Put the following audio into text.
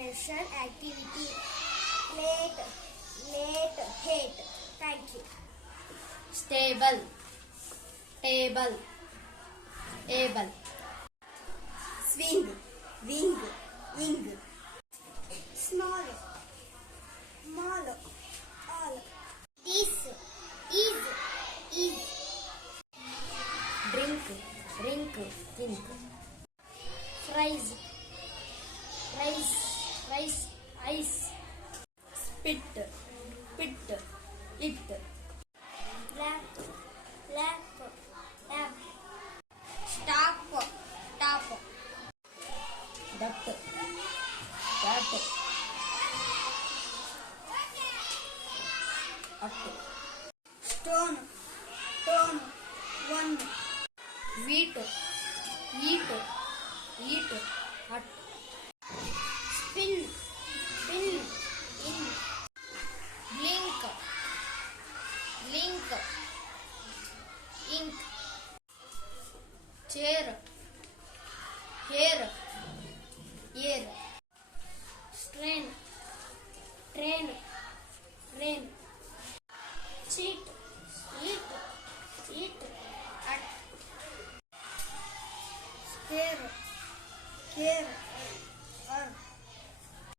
exclamation activity. Late, hate. Thank you. Stable, table, able. Swing, wing, wing. Small, all. This, is. Drink, think. Fries, rice, ice. Spit, pit, it. Lap. Stop, top. Duck, cat. Up. Stone, one. Wheat, eat, hut. Spin, in. Blink, ink. Chair, hair, ear. Strain, train. Cheat, eat. At. Scare, care.